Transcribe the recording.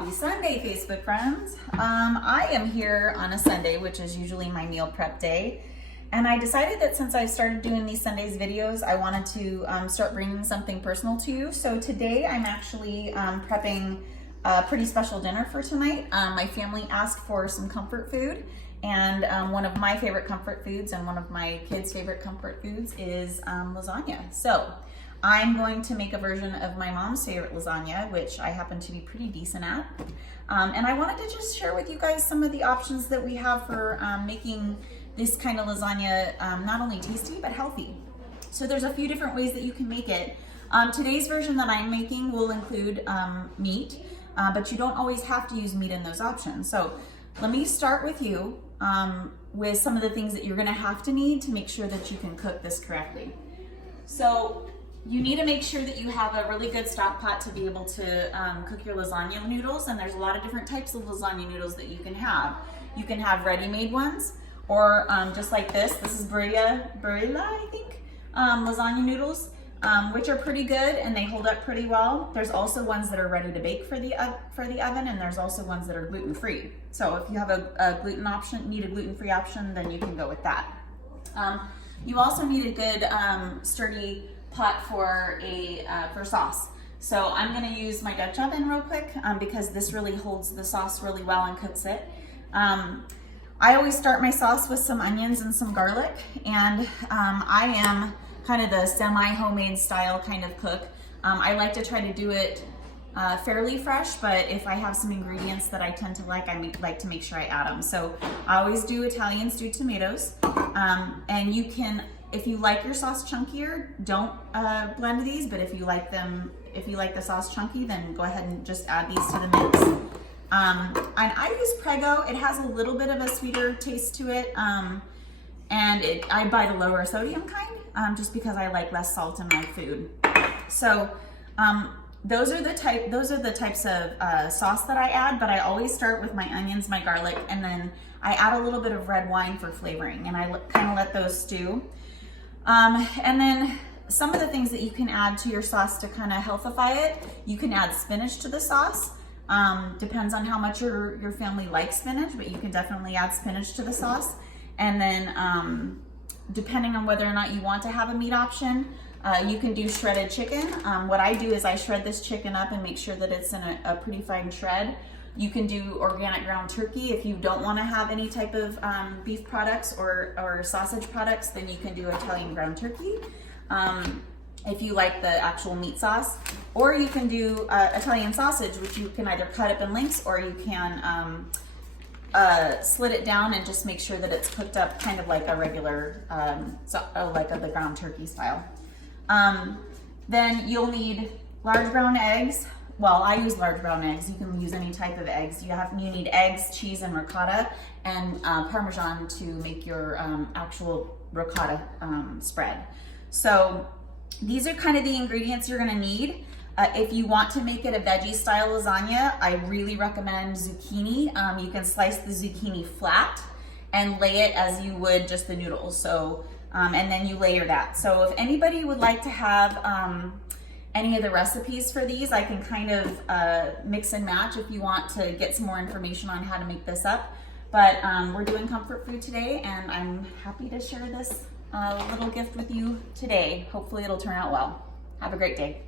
Happy Sunday, Facebook friends. I am here on a Sunday, which is usually my meal prep day. And I decided that since I started doing these Sundays videos, I wanted to start bringing something personal to you. So today I'm actually prepping a pretty special dinner for tonight. My family asked for some comfort food. And one of my favorite comfort foods and one of my kids' favorite comfort foods is lasagna. So I'm going to make a version of my mom's favorite lasagna, which I happen to be pretty decent at. And I wanted to just share with you guys some of the options that we have for making this kind of lasagna not only tasty, but healthy. So there's a few different ways that you can make it. Today's version that I'm making will include meat, but you don't always have to use meat in those options. So let me start with you with some of the things that you're gonna have to need to make sure that you can cook this correctly. So you need to make sure that you have a really good stock pot to be able to cook your lasagna noodles, and there's a lot of different types of lasagna noodles that you can have. You can have ready-made ones, or just like this is Barilla, I think, lasagna noodles, which are pretty good and they hold up pretty well. There's also ones that are ready to bake for the oven, and there's also ones that are gluten-free. So if you have a gluten-free option, then you can go with that. You also need a good sturdy pot for sauce. So I'm gonna use my Dutch oven real quick because this really holds the sauce really well and cooks it. I always start my sauce with some onions and some garlic, and I am kind of the semi-homemade style kind of cook. I like to try to do it fairly fresh, but if I have some ingredients that I tend to like, I like to make sure I add them. So I always do Italian stewed tomatoes, and you can, if you like your sauce chunkier, don't blend these, but if you like the sauce chunky, then go ahead and just add these to the mix. And I use Prego. It has a little bit of a sweeter taste to it, and I buy the lower sodium kind, just because I like less salt in my food. So those are the types of sauce that I add, but I always start with my onions, my garlic, and then I add a little bit of red wine for flavoring, and I kind of let those stew. And then some of the things that you can add to your sauce to kind of healthify it, you can add spinach to the sauce. Depends on how much your family likes spinach, but you can definitely add spinach to the sauce. And then depending on whether or not you want to have a meat option, you can do shredded chicken. What I do is I shred this chicken up and make sure that it's in a pretty fine shred. You can do organic ground turkey. If you don't want to have any type of beef products or sausage products, then you can do Italian ground turkey. If you like the actual meat sauce, or you can do Italian sausage, which you can either cut up in lengths, or you can slit it down and just make sure that it's cooked up kind of like a regular, the ground turkey style. Then you'll need large brown eggs. Well, I use large brown eggs. You can use any type of eggs. You need eggs, cheese, and ricotta, and Parmesan to make your actual ricotta spread. So these are kind of the ingredients you're gonna need. If you want to make it a veggie style lasagna, I really recommend zucchini. You can slice the zucchini flat and lay it as you would just the noodles. So, and then you layer that. So if anybody would like to have any of the recipes for these, I can kind of mix and match if you want to get some more information on how to make this up. But we're doing comfort food today, and I'm happy to share this little gift with you today. Hopefully it'll turn out well. Have a great day.